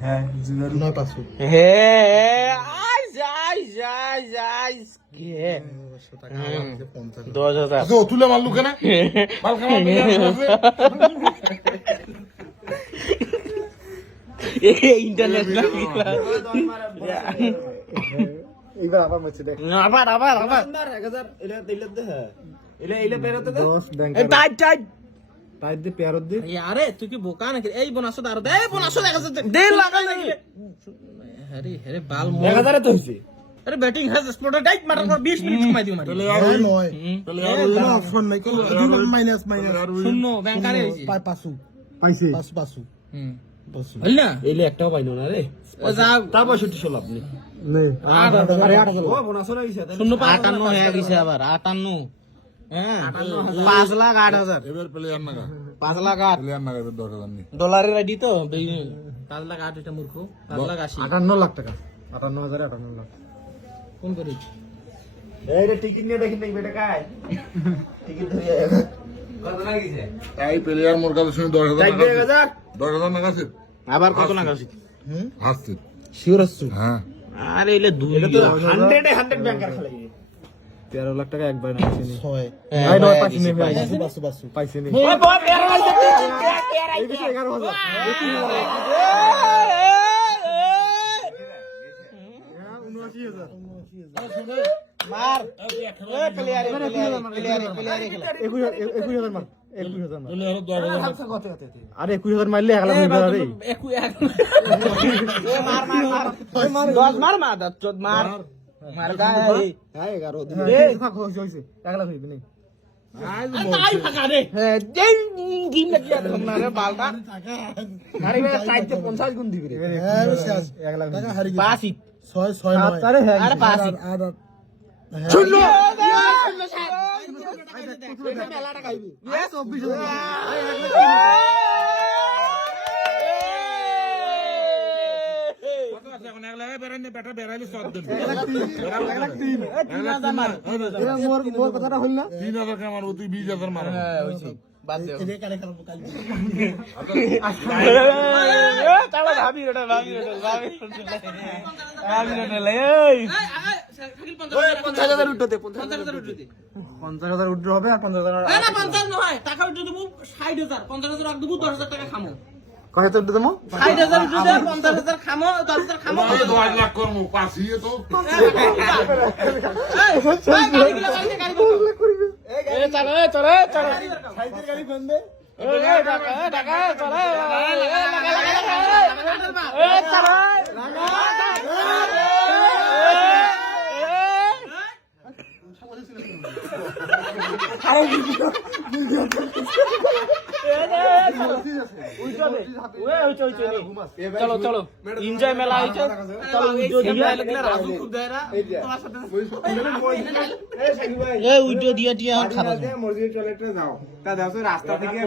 হ্যাঁ নয় পাঁচশো হে আইস আইস আইস আইস কে? পাঁচশো টাকা আমার কাছে পঞ্চাশ দশ হাজার তুলে মারলু কেন? ইন্টারন্যাশনাল এইবার আবার মারছে দেখ। আবার আবার আবার। এক হাজার এটা দিলে দে হ্যাঁ। এটা এলে বেরোতে দে। টাইট টাইট টাইট দিয়ে পেয়ারত দি। আরে তুই কি বোকা নাকি? এই বোনাসো দাঁড়ো এই বোনাসো দেখা যাচ্ছে দে। লাগাই নাকি আরে আরে বাল মো। এক হাজারে তো হয়েছে আরে ব্যাটিং হ্যাজ স্পোর্টেড টাইট মারার পর 20 মিনিট সময় দিও মারি তাহলে আর নয়। নয় তাহলে আর ওই- অপশন নাই কোনো মাইনাস মাইনাস। শূন্য ব্যাংকারে হইছে পাই পাঁচশো। পাইছে। পাঁচশো পাঁচশো। হুম। পাঁচশো। হল না? এলে একটাও পাইলো না রে। ও যাও তা পঁয়ষট্টি ষোলো আপনি নে। আট আরে আট হাজার। ও বোনাসও লাগিয়েছে শূন্য আটান্ন হয়ে গেছে আবার আটান্ন। হ্যাঁ পাঁচ লাখ আট হাজার। এবার প্লেয়ার নাগা। পাঁচ লাখ আট প্লেয়ার নাগা এবার দশ হাজার ডলারের আইডি তো পাঁচ লাখ আট এটা মূর্খ। পাঁচ লাখ আশি। আটান্ন লাখ টাকা। আটান্ন হাজার আটান্ন লাখ। কোন করি? এই রে টিকিট নিয়ে দেখি নাকি বেটা কাই? টিকিট ধরে কত লাগিয়েছে তাই প্লেয়ার মোর কাছে শুনে দশ হাজার দশ হাজার টাকা আছে আবার কত লাখ আছে হাসছে শিওর হ্যাঁ। আরে এলে দুই হান্ড্রেডে হান্ড্রেড ব্যাংকার খেলাই তেরো লাখ টাকা একবার না ছয়। নয় পাইছি নে পাইছি, পাইছি পাঁচশো পাঁচশো পাইছি নে। ওই বাবা পেয়ার লাইছে এই বিষয়ে এগারো হাজার উনআশি হাজার মার এ প্লেয়ারে প্লেয়ারে প্লেয়ারে প্লেয়ারে খেলা একুশ একুশ হাজার। মার একুশ হাজার মার প্লেয়ার দশ হাজার। কত কত আরে একুশ হাজার মারলে এক লাখ মার মার মার মার মার মার মার গা এই হ্যাঁ এগারো হয়েছে হয়েছে এক হইবে নেই আই ফাকা রে হ্যাঁ যেই দিন লাগি আর না রে ওটা লে এই। ওই 50000 উঠতে 50000 পঞ্চাশ হাজার উঠতে হবে আর পঞ্চাশ হাজার পঞ্চাশ নয় টাকা উঠে দেবো ষাট হাজার পঞ্চাশ হাজার রাখ দেবো দশ হাজার টাকা খামো। কয় হাজার উঠতে দেবো ষাট হাজার উঠে দেবো পঞ্চাশ হাজার খামো দশ হাজার খামো আট লাখ করব পাঁচ ইয়ে তো চলো চলো চলো গাড়ি ফোন দে টাকা টাকা চলো চলো। এনজয় মেলা হয়েছে। উইডিও দিয়ে। দিয়ে খারাপ টয়লেটে যাও। তা দেখো রাস্তা থেকে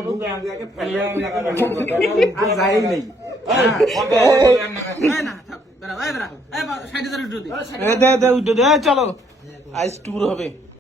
আর যাই নেই। দে দে উইডিও দে। চলো। আজ ট্যুর হবে।